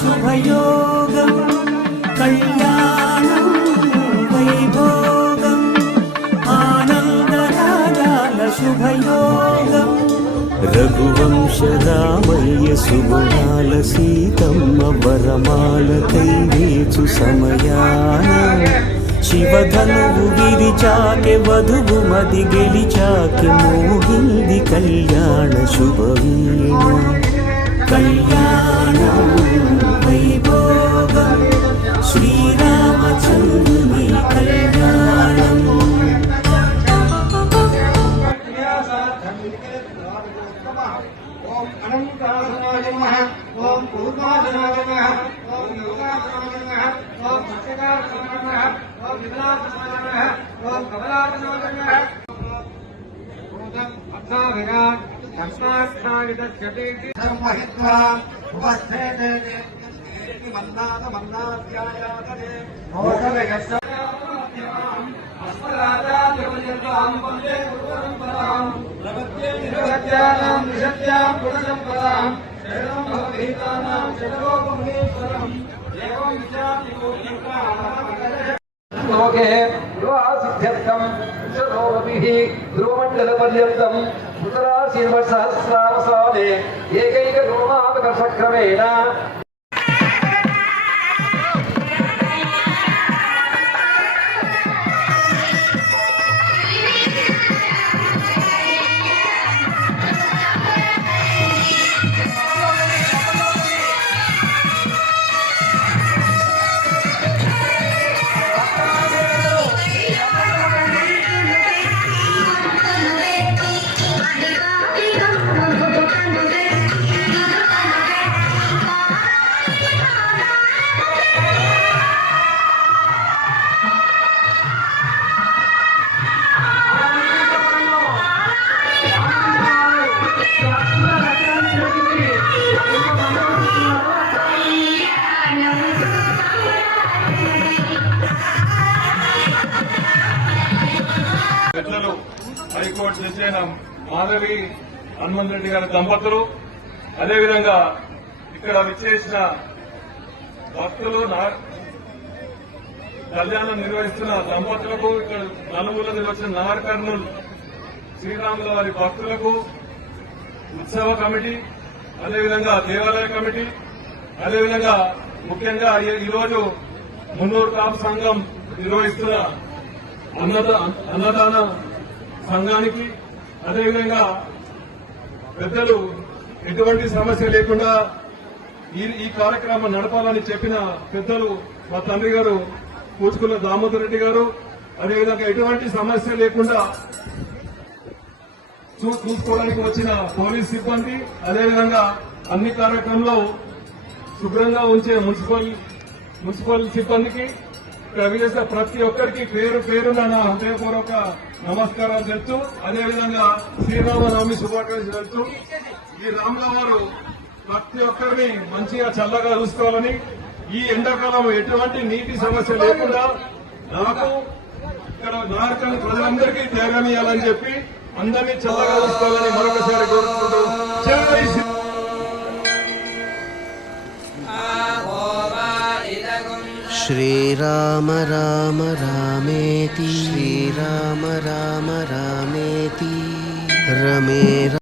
शुभयोगं कल्याणं वैभोगम् आनन्दरागाल शुभयोगम् रघुवंश रामय्य सुगुणाल सीतम्म वरमालकై వేచు సమయాన శివధనువు విరిచాకె వధువు మది గెలిచాకె మోగింది కళ్యాణ శుభవీణ కళ్యాణం వైభోగం శ్రీరామచంద్రుని కళ్యాణం ओम अनंतासनाय नमः ओम पूर्वासनाय नमः ओम योगासनाय नमः ओम सत्यकासनाय नमः ओम विमलासनाय नमः ओम कमलासनाय नमः ओम अक्षाविराट तस्मात्थाविदस्यते संवहित्वा उपस्थेते मन्नाद मन्नाद्यायातते मोदवयस्य अस्मराजादिपर्यन्तां वन्दे गुरुपरम्परां प्रपद्ये निरवत्यानां निषत्यां गुणसम्पदां शरणं भवभीतानां शरणोपमुनीश्वरम् एवं लोके विवाहसिद्ध्यर्थं विश्वरोमभिः ध्रुवमण्डलपर्यन्तं उत्तराशीर्षसहस्रावसाने एकैकरोमादकर्षक्रमेण హైకోర్టు జడ్జి అయిన మాధవి హనుమంత్ రెడ్డి గారి దంపతులు అదేవిధంగా ఇక్కడ విచ్చేసిన భక్తులు కళ్యాణం నిర్వహిస్తున్న దంపతులకు ఇక్కడ నలుమూల నిర్వహించిన నాగర్ కర్నూలు శ్రీరాముల వారి భక్తులకు ఉత్సవ కమిటీ అదేవిధంగా దేవాలయ కమిటీ అదేవిధంగా ముఖ్యంగా ఈరోజు మున్నూరు కాపు సంఘం నిర్వహిస్తున్న అన్నదాన సంఘానికి అదేవిధంగా పెద్దలు ఎటువంటి సమస్య లేకుండా ఈ కార్యక్రమం నడపాలని చెప్పిన పెద్దలు మా తండ్రి గారు కూచుకున్న దామోదర్ రెడ్డి గారు అదేవిధంగా ఎటువంటి సమస్య లేకుండా చూసుకోవడానికి వచ్చిన పోలీస్ సిబ్బంది అదేవిధంగా అన్ని కార్యక్రమంలో శుభ్రంగా ఉంచే మున్సిపల్ సిబ్బందికి ఇక్కడ విజేసిన ప్రతి ఒక్కరికి పేరు పేరున నా హృదయపూర్వక నమస్కారాలు తెలుస్తూ అదేవిధంగా శ్రీరామనవమి శుభాకాంక్షలు తెలుస్తూ ఈ రాముల వారు ప్రతి ఒక్కరిని మంచిగా చల్లగా చూసుకోవాలని ఈ ఎండాకాలం ఎటువంటి నీటి సమస్య లేకుండా నాకు ఇక్కడ నాగరికం ప్రజలందరికీ ధైర్యం ఇవ్వాలని చెప్పి అందరినీ చల్లగా చూసుకోవాలని మరొకసారి కోరుకుంటూ జై श्रीराम राम रामेति श्रीराम राम रामेति रमे